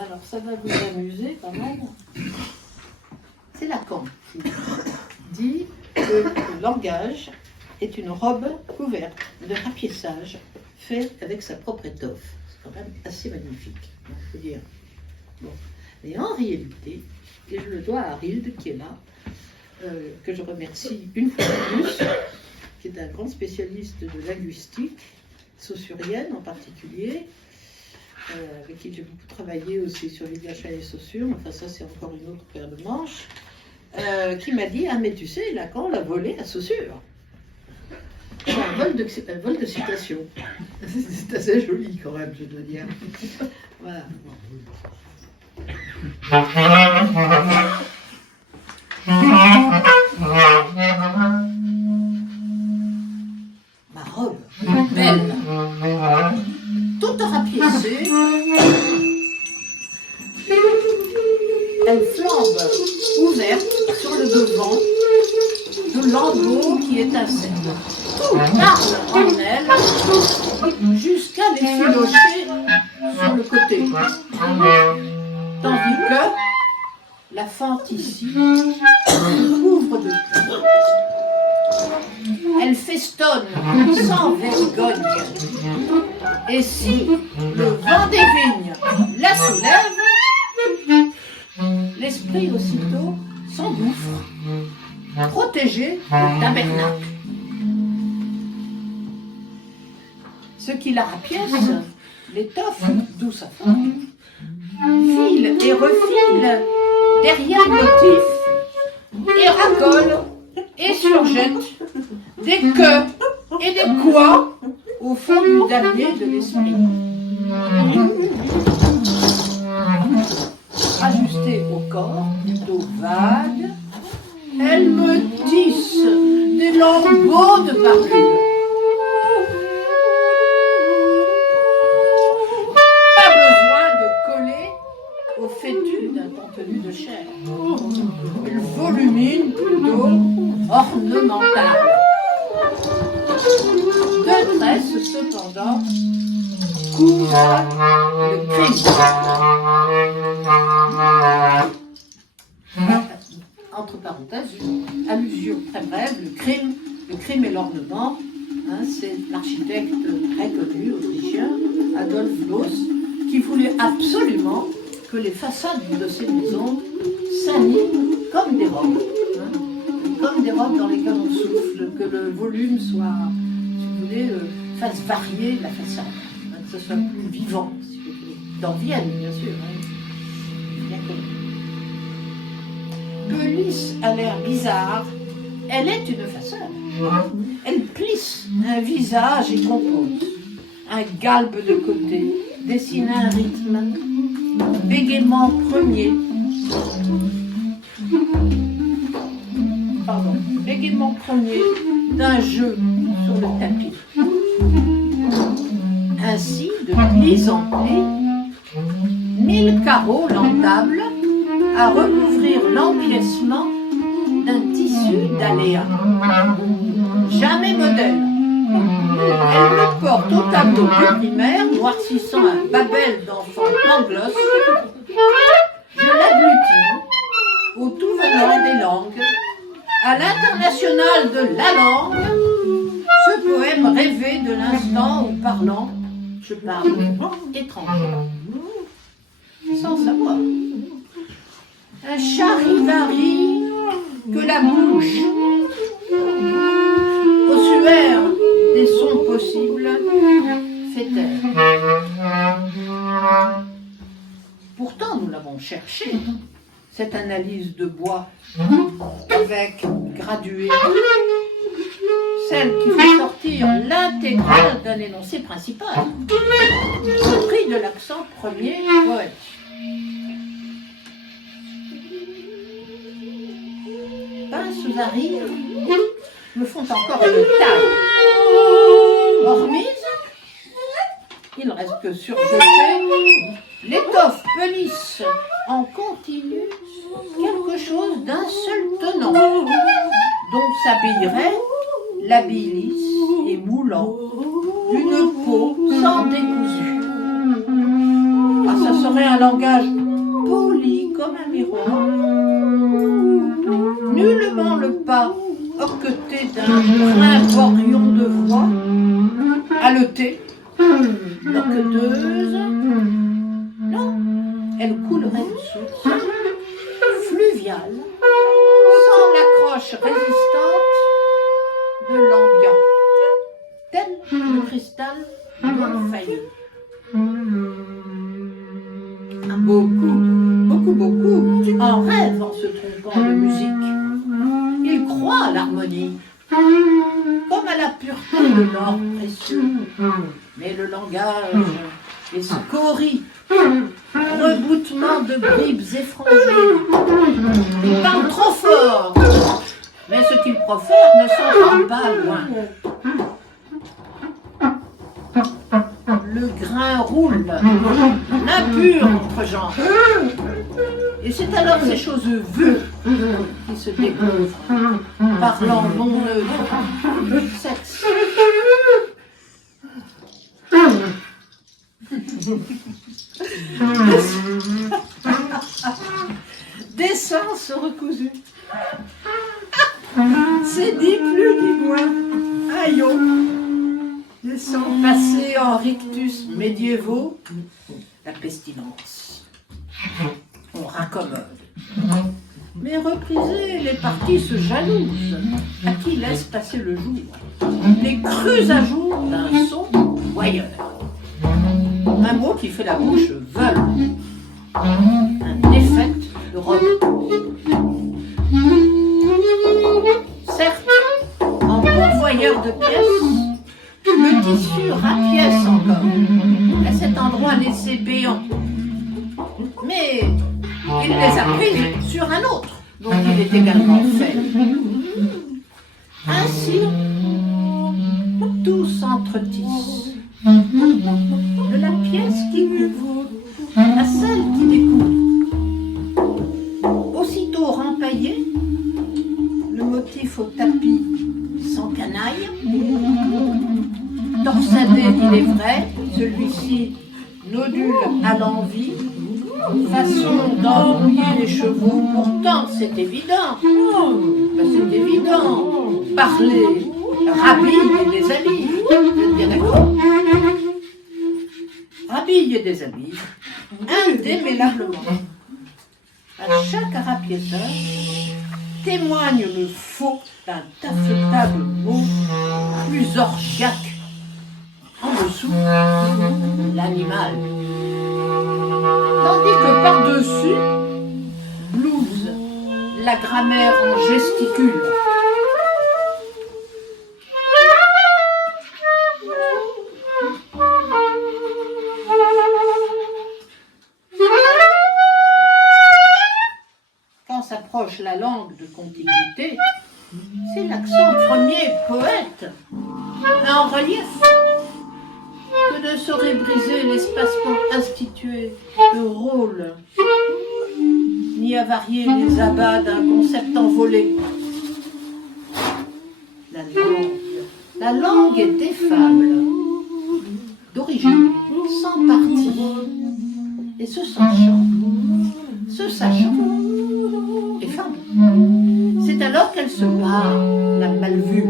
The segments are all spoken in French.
Alors ça va vous amuser quand même. C'est Lacan qui dit que le langage est une robe couverte de rapiessage fait avec sa propre étoffe. C'est quand même assez magnifique, on peut dire. Bon. Mais en réalité, et je le dois à Rilde qui est là, que je remercie une fois de plus, qui est un grand spécialiste de linguistique, saussurienne en particulier, avec qui j'ai beaucoup travaillé aussi sur l'IHA et les Saussures, enfin ça c'est encore une autre paire de manches, qui m'a dit « Ah mais tu sais, Lacan l'a volé à Saussure ». C'est un vol de citation. C'est assez joli quand même, je dois dire. Voilà. Ma robe, belle, toute rapiécée, elle flambe ouverte sur le devant de lambeaux qui étincellent. Tout parle en elle jusqu'à les filocher sur le côté. Tandis que la fente ici couvre de tout. Elle festonne sans vergogne. Et si le vent des vignes la soulève, l'esprit aussitôt s'engouffre, protégé du tabernacle. Ce qui la rapièce, l'étoffe, d'où sa forme, file et refile derrière le motif et racole et surjette des que et des quoi au fond du damier de l'esprit. Ajustée au corps, plutôt vague, elle me tisse des lambeaux de parure. Pas besoin de coller au fétu d'un contenu de chair. Une volumine plutôt ornementale. Deux tresses cependant couvrent le crime. Entre parenthèses, une allusion très brève, le crime et l'ornement, hein, c'est l'architecte très connu autrichien, Adolf Loos, qui voulait absolument que les façades de ces maisons s'animent comme des robes, hein, comme des robes dans lesquelles on souffle, que le volume soit, si vous voulez, fasse varier la façade, hein, que ce soit plus vivant, si vous voulez, dans Vienne, bien sûr. Hein, bien connu. Que Lys a l'air bizarre, elle est une façade. Elle plisse un visage et compose. Un galbe de côté dessine un rythme, bégaiement premier. Bégaiement premier d'un jeu sur le tapis. Ainsi, de plis en plis, 1000 carreaux l'entablent à recouvrir l'empiècement d'un tissu d'aléas. Jamais modèle. Elle me porte au tableau du primaire, noircissant un babel d'enfants pangloss. Je l'agglutine au tout venant des langues, à l'international de la langue, ce poème rêvé de l'instant où parlant, je parle étranger. Sans savoir. Un charivari que la bouche, ossuaire des sons possibles, fait taire. Pourtant, nous l'avons cherché, cette analyse de bois, avec gradué, celle qui fait sortir l'intégrale d'un énoncé principal, au prix de l'accent premier poète. Pinces à rire me font encore une taille. Hormise, il ne reste que surjeter, l'étoffe pelisse en continu quelque chose d'un seul tenant, dont s'habillerait l'habit lisse et moulant d'une peau sans décousu. Ah, ça serait un langage poli comme un miroir, nullement le pas hoqueté d'un brimborion de voix, haletée, loqueteuse. Non, elle coulerait de source, fluviale, sans l'accroche résistante de l'ambiant, tel le cristal non failli. Beaucoup en rêvent en se trompant de musique. Ils croient à l'harmonie, comme à la pureté de l'or précieux. Mais le langage est scorie, reboutement de bribes effrangées. Ils parlent trop fort, mais ce qu'ils profèrent ne s'entend pas loin. Le grain roule, l'impur entre genres. Et c'est alors ces choses vues qui se découvrent, parlant non neutre de sexe. Des sens recousus. C'est ni plus ni moins. Aïe oh. Des sangs passés en rictus médiévaux, la pestilence. On raccommode. Mais reprisés, les parties se jalousent, à qui laisse passer le jour. Les crus ajours d'un son voyeur. Un mot qui fait la bouche veule. Un effet de robe. Certes, en pourvoyeur de pièces, le tissu rapièce encore, à cet endroit laissé béant. Mais il les a prises sur un autre, dont il est également fait. Ainsi, tout s'entretisse. De la pièce qui couvre à celle qui découvre. Aussitôt rempaillé, le motif au tapis sans canaille, torsadé il est vrai, celui-ci nodule à l'envie, façon d'embrouiller les chevaux, pourtant c'est évident, c'est évident, parler, rhabille et déshabille, vous êtes bien d'accord? Rhabille et déshabille, indémêlablement. À chaque rapiéceur témoigne le faux d'un taffetable mot plus orgiaque. En dessous, l'animal. Tandis que par-dessus, blouse, la grammaire en gesticule. Quand s'approche la langue de contiguïté, c'est l'accent premier poète, en relief, que ne saurait briser l'espacement institué de rôle, ni avarier les abats d'un concept envolé. La langue est effable, d'origine, sans parti, et se sachant, est femme. C'est alors qu'elle se barre, la malvue.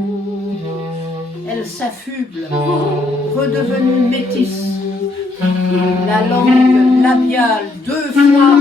Elle s'affuble, redevenue métisse. La langue labiale 2 fois